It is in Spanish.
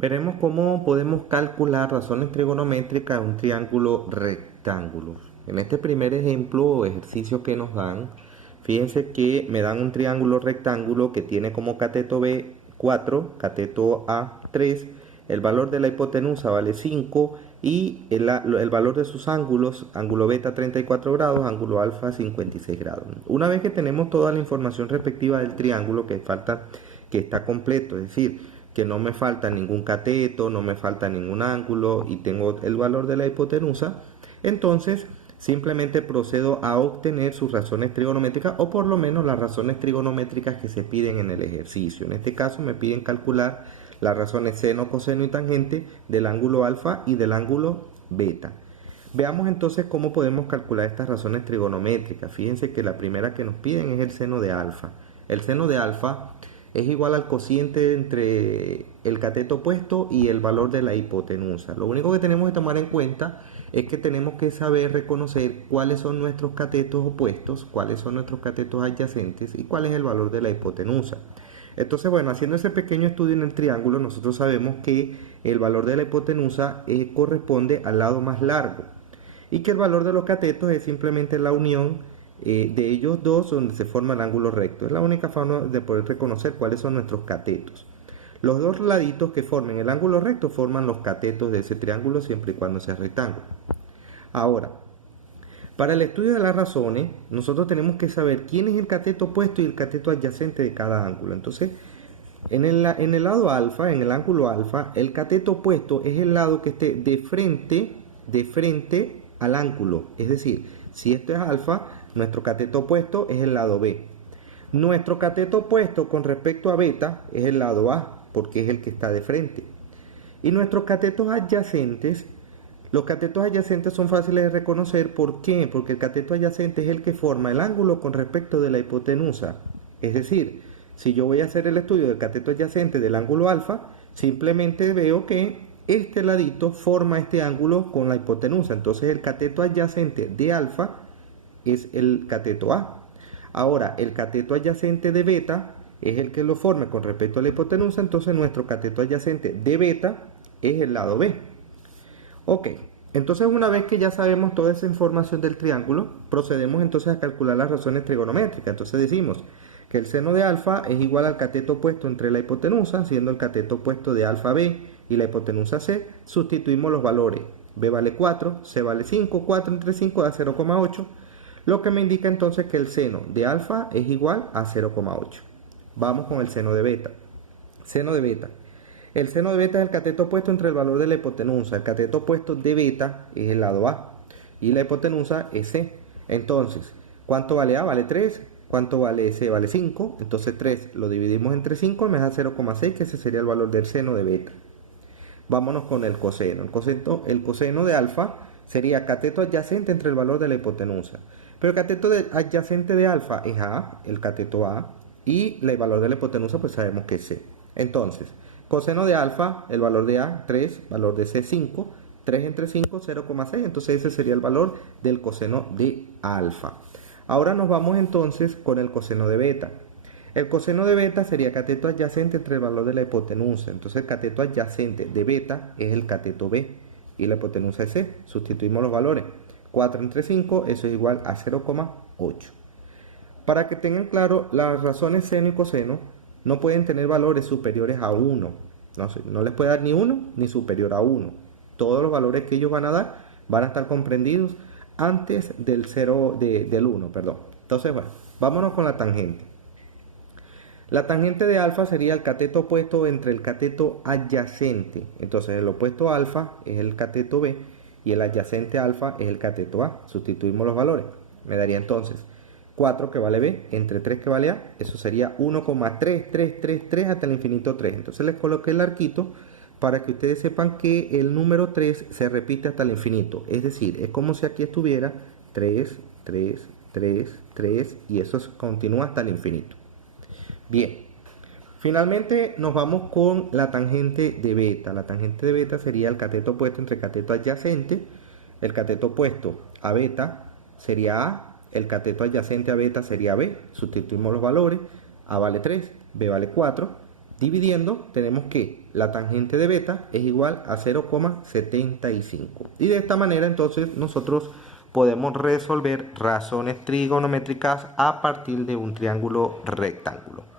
Veremos cómo podemos calcular razones trigonométricas de un triángulo rectángulo. En este primer ejemplo o ejercicio que nos dan, fíjense que me dan un triángulo rectángulo que tiene como cateto B 4, cateto A 3, el valor de la hipotenusa vale 5 y el valor de sus ángulos, ángulo beta 34 grados, ángulo alfa 56 grados. Una vez que tenemos toda la información respectiva del triángulo, que está completo, es decir, que no me falta ningún cateto, no me falta ningún ángulo y tengo el valor de la hipotenusa, entonces simplemente procedo a obtener sus razones trigonométricas o por lo menos las razones trigonométricas que se piden en el ejercicio. En este caso me piden calcular las razones seno, coseno y tangente del ángulo alfa y del ángulo beta. Veamos entonces cómo podemos calcular estas razones trigonométricas. Fíjense que la primera que nos piden es el seno de alfa. El seno de alfa es igual al cociente entre el cateto opuesto y el valor de la hipotenusa. Lo único que tenemos que tomar en cuenta es que tenemos que saber reconocer cuáles son nuestros catetos opuestos, cuáles son nuestros catetos adyacentes y cuál es el valor de la hipotenusa. Entonces, bueno, haciendo ese pequeño estudio en el triángulo, nosotros sabemos que el valor de la hipotenusa corresponde al lado más largo y que el valor de los catetos es simplemente la unión de ellos dos donde se forma el ángulo recto. Es la única forma de poder reconocer cuáles son nuestros catetos. Los dos laditos que formen el ángulo recto forman los catetos de ese triángulo siempre y cuando sea rectángulo. Ahora, para el estudio de las razones, nosotros tenemos que saber quién es el cateto opuesto y el cateto adyacente de cada ángulo. Entonces, en el lado alfa, en el ángulo alfa, el cateto opuesto es el lado que esté de frente al ángulo. Es decir, si esto es alfa, nuestro cateto opuesto es el lado B. Nuestro cateto opuesto con respecto a beta es el lado A, porque es el que está de frente. Y nuestros catetos adyacentes, los catetos adyacentes son fáciles de reconocer. ¿Por qué? Porque el cateto adyacente es el que forma el ángulo con respecto de la hipotenusa. Es decir, si yo voy a hacer el estudio del cateto adyacente del ángulo alfa, simplemente veo que este ladito forma este ángulo con la hipotenusa. Entonces el cateto adyacente de alfa es el cateto A. Ahora, el cateto adyacente de beta es el que lo forme con respecto a la hipotenusa, entonces nuestro cateto adyacente de beta es el lado B. Ok, entonces una vez que ya sabemos toda esa información del triángulo, procedemos entonces a calcular las razones trigonométricas. Entonces decimos que el seno de alfa es igual al cateto opuesto entre la hipotenusa, siendo el cateto opuesto de alfa B y la hipotenusa C. Sustituimos los valores. B vale 4, C vale 5, 4 entre 5 da 0,8. Lo que me indica entonces que el seno de alfa es igual a 0,8. Vamos con el seno de beta. Seno de beta. El seno de beta es el cateto opuesto entre el valor de la hipotenusa. El cateto opuesto de beta es el lado A y la hipotenusa es C. Entonces, ¿cuánto vale A? Vale 3. ¿Cuánto vale C? Vale 5. Entonces 3 lo dividimos entre 5 y me da 0,6, que ese sería el valor del seno de beta. Vámonos con el coseno. El coseno de alfa sería cateto adyacente entre el valor de la hipotenusa. Pero el cateto adyacente de alfa es A, el cateto A, y el valor de la hipotenusa pues sabemos que es C. Entonces, coseno de alfa, el valor de A, 3, valor de C, 5, 3 entre 5, 0,6, entonces ese sería el valor del coseno de alfa. Ahora nos vamos entonces con el coseno de beta. El coseno de beta sería cateto adyacente entre el valor de la hipotenusa, entonces el cateto adyacente de beta es el cateto B y la hipotenusa es C. Sustituimos los valores. 4 entre 5, eso es igual a 0,8. Para que tengan claro, las razones seno y coseno no pueden tener valores superiores a 1. No les puede dar ni 1 ni superior a 1. Todos los valores que ellos van a dar van a estar comprendidos antes del 1, perdón. Entonces, bueno, vámonos con la tangente. La tangente de alfa sería el cateto opuesto entre el cateto adyacente. Entonces, el opuesto alfa es el cateto B y el adyacente alfa es el cateto A. Sustituimos los valores. Me daría entonces 4 que vale B entre 3 que vale A. Eso sería 1,3333 hasta el infinito 3. Entonces les coloqué el arquito para que ustedes sepan que el número 3 se repite hasta el infinito. Es decir, es como si aquí estuviera 3, 3, 3, 3 y eso continúa hasta el infinito. Bien. Finalmente nos vamos con la tangente de beta. La tangente de beta sería el cateto opuesto entre el cateto adyacente. El cateto opuesto a beta sería A, el cateto adyacente a beta sería B. Sustituimos los valores. A vale 3, B vale 4. Dividiendo, tenemos que la tangente de beta es igual a 0,75. Y de esta manera entonces nosotros podemos resolver razones trigonométricas a partir de un triángulo rectángulo.